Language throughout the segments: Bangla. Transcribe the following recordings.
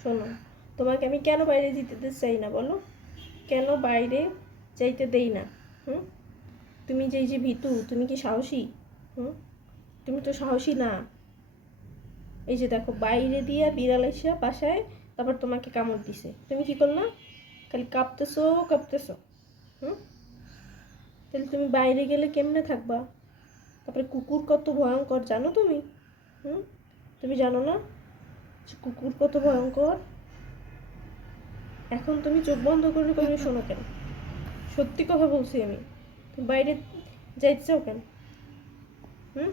শোনো, তোমাকে আমি কেন বাইরে যেতে চাই না বলো? কেন বাইরে যাইতে দেই না? হুম? তুমি যে ভীতু, তুমি কি সাহসী? হুম? তুমি তো সাহসী না। এই যে দেখো, বাইরে দিয়া বিড়াল এসে বাসায় তারপর তোমাকে কামড় দিছে, তুমি কি করলা? খালি কাঁপতেছো কাঁপতেছো। হুম? তাহলে তুমি বাইরে গেলে কেমনে থাকবা? তারপরে কুকুর কত ভয়ঙ্কর জানো তুমি? হুম? তুমি জানো না কুকুর কত ভয়ঙ্কর? এখন তুমি চোখ বন্ধ করে করে শোনো কেন? সত্যি কথা বলছি আমি। তুমি বাইরে যাইতে চাও কেন? হুম?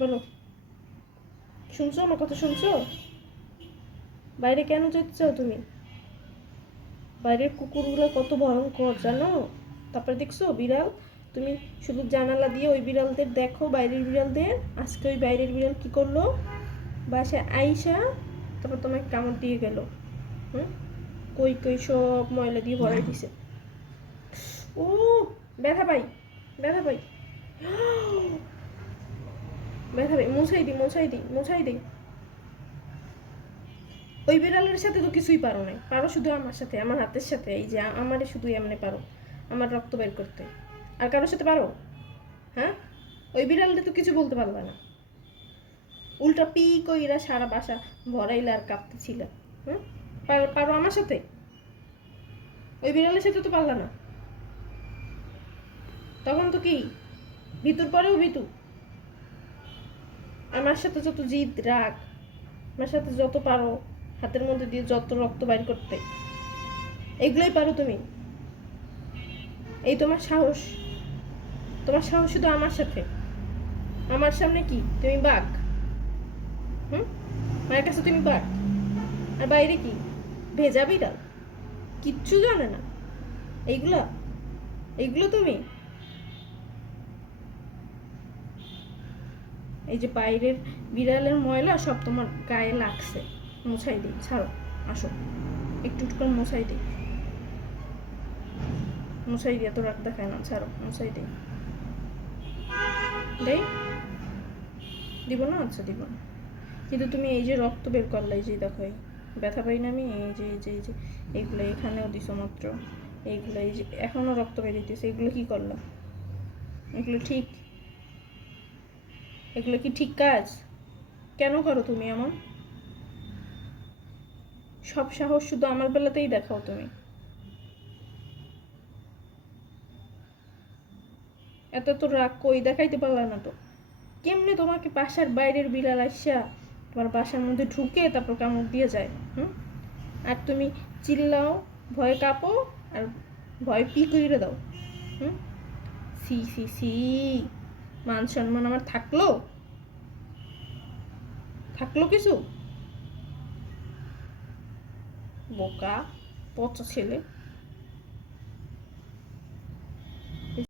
বলো, শুনছো আমার কথা? শুনছো? বাইরে কেন যেতে চাও তুমি? বাইরের কুকুরগুলো কত ভয়ঙ্কর জানো? তারপরে দেখছো বিড়াল, তুমি শুধু জানালা দিয়ে ওই বিড়ালদের দেখো, বাইরের বিড়ালদের। আজকে ওই বাইরের বিড়াল কি করলো? বাসায় আইসা তারপর তোমাকে কামড় দিয়ে গেল। হুম? কই কই সব ময়লা দিয়ে ভরাই দিছে। ও, ব্যথা পাই, ব্যথা পাই, ব্যথা পাই। মুছাই দিই, মুছাই দিই, মুছাই দিই। ওই বিড়ালের সাথে তো কিছুই পারো নাই, পারো শুধু আমার সাথে, আমার হাতের সাথে। এই যে আমারে শুধু এমনি পারো আমার রক্ত বের করতে। আর কারোর সাথে পারো? হ্যাঁ? ওই বিড়ালটা তো কিছু বলতে পারবে না। উল্টা পি কইরা সারা বাসা ভরাইলে আর কাঁপতেছিল। হুম? পারো আমার সাথে? ওই বিড়ালের সাথে তো পারলা না। তখন তো কি ভিতুর পরেও ভিতু। আমার সাথে যত জিদ রাগ, আমার সাথে যত পারো হাতের মধ্যে দিয়ে যত রক্ত বাইর করতে, এগুলোই পারো তুমি। এই তোমার সাহস, তোমার সাহস শুধু আমার সাথে। আমার সামনে কি তুমি বাঘ? হুম? মায়ের কাছে তুমি বাঘ, আর বাইরে কি ভেজা বিড়াল, কিচ্ছু জানে না। এইগুলা, এইগুলো তুমি। এই যে বাইরের বিড়ালের ময়লা সব তোমার গায়ে লাগছে, মুছাই দিই, ছাড়ো। আসো, একটু একটু করে মুছাই দিই, মুছাই দিয়ে তো রাখ দেখায় না, ছাড়ো, মুছাই দিই। দেই? দিব না? আচ্ছা দিব না। কিন্তু তুমি এই যে রক্ত বের করলে, এই যে দেখো, এই ব্যথা পাই না আমি? এই যে এই যে এই যে এইগুলো এখানেও দিছো মাত্র, এইগুলো এই যে এখনো রক্ত বেরিয়েছে, এগুলো কি করলো? এগুলো ঠিক? এগুলো কি ঠিক কাজ? কেন করো তুমি এমন? সব সাহস শুধু আমার বেলাতেই দেখাও তুমি। এত তো রাগ কই দেখাইতে পারলা না তো? কেমনে তোমাকে বাসার বাইরের বিড়াল আসা তোমার বাসার মধ্যে ঢুকে তারপর কামড় দিয়ে যায়? হুম? আর তুমি চিল্লাও, ভয়ে কাঁপো, আর ভয় পি করে দাও। হুম? সি সি সি, মান সম্মান আমার থাকলো? থাকলো কিছু? বোকা, পচা ছেলে।